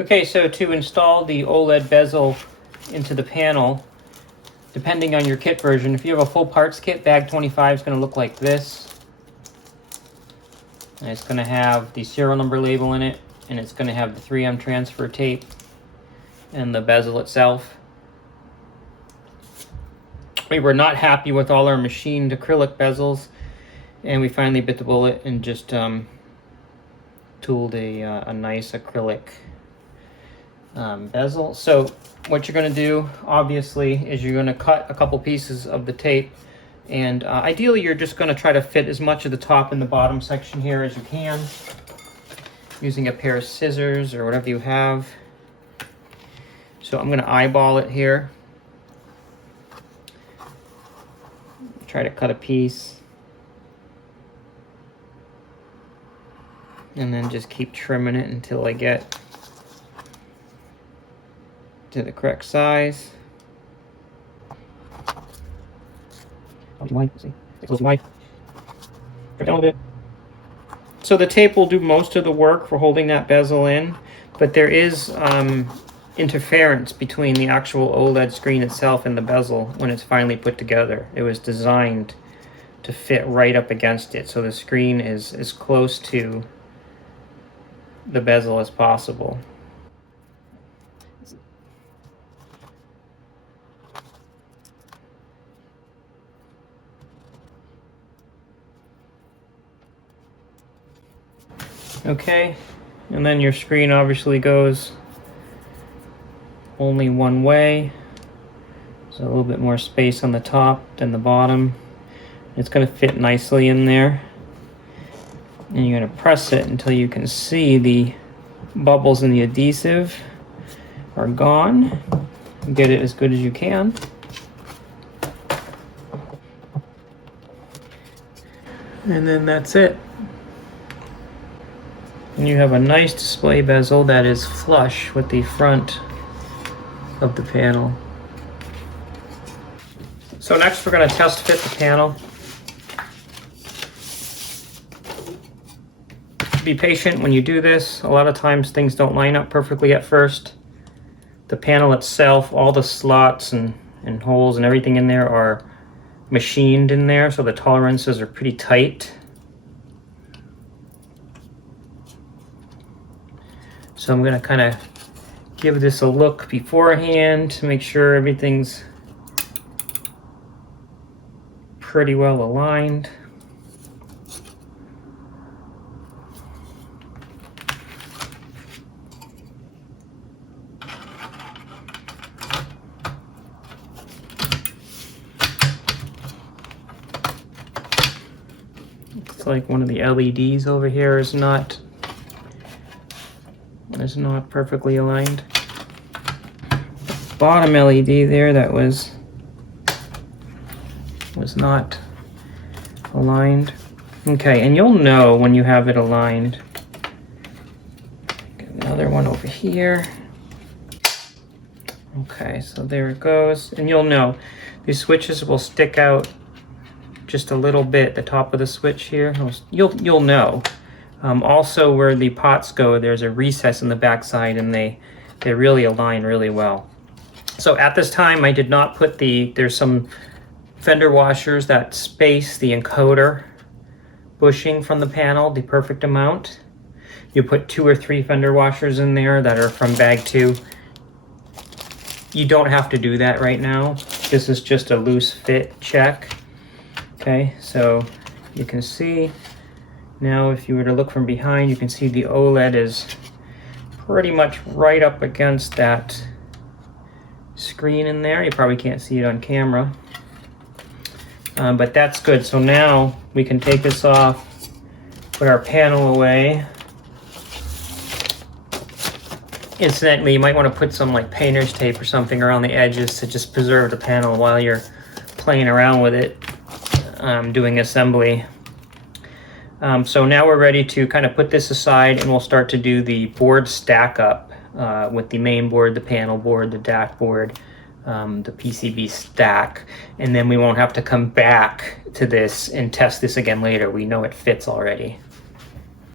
Okay, so to install the OLED bezel into the panel, depending on your kit version, if you have a full parts kit, bag 25 is going to look like this. And it's going to have the serial number label in it, and it's going to have the 3M transfer tape and the bezel itself. We were not happy with all our machined acrylic bezels, and we finally bit the bullet and just tooled a nice acrylic bezel. So what you're going to do, obviously, is you're going to cut a couple pieces of the tape, and ideally you're just going to try to fit as much of the top and the bottom section here as you can, using a pair of scissors or whatever you have. So I'm going to eyeball it here. Try to cut a piece. And then just keep trimming it until I get to the correct size. So the tape will do most of the work for holding that bezel in, but there is interference between the actual OLED screen itself and the bezel when it's finally put together. It was designed to fit right up against it, so the screen is as close to the bezel as possible. Okay, and then your screen obviously goes only one way, so a little bit more space on the top than the bottom. It's going to fit nicely in there, and you're going to press it until you can see the bubbles in the adhesive are gone. Get it as good as you can. And then that's it. And you have a nice display bezel that is flush with the front of the panel. So next we're going to test fit the panel. Be patient when you do this. A lot of times things don't line up perfectly at first. The panel itself, all the slots and holes and everything in there are machined in there, so the tolerances are pretty tight. So I'm going to kind of give this a look beforehand to make sure everything's pretty well aligned. Looks like one of the LEDs over here is not perfectly aligned. Bottom LED there that was not aligned. Okay, and you'll know when you have it aligned. Get another one over here. Okay, so there it goes, and you'll know these switches will stick out just a little bit. The top of the switch here, you'll know. Also, where the pots go, there's a recess in the backside, and they really align really well. So at this time, I did not put there's some fender washers that space the encoder bushing from the panel the perfect amount. You put 2 or 3 fender washers in there that are from bag 2. You don't have to do that right now. This is just a loose fit check. Okay, so you can see now, if you were to look from behind, you can see the OLED is pretty much right up against that screen in there. You probably can't see it on camera, but that's good. So now we can take this off, put our panel away. Incidentally, you might want to put some like painter's tape or something around the edges to just preserve the panel while you're playing around with it, doing assembly. So now we're ready to kind of put this aside, and we'll start to do the board stack up with the main board, the panel board, the DAC board, the PCB stack, and then we won't have to come back to this and test this again later. We know it fits already.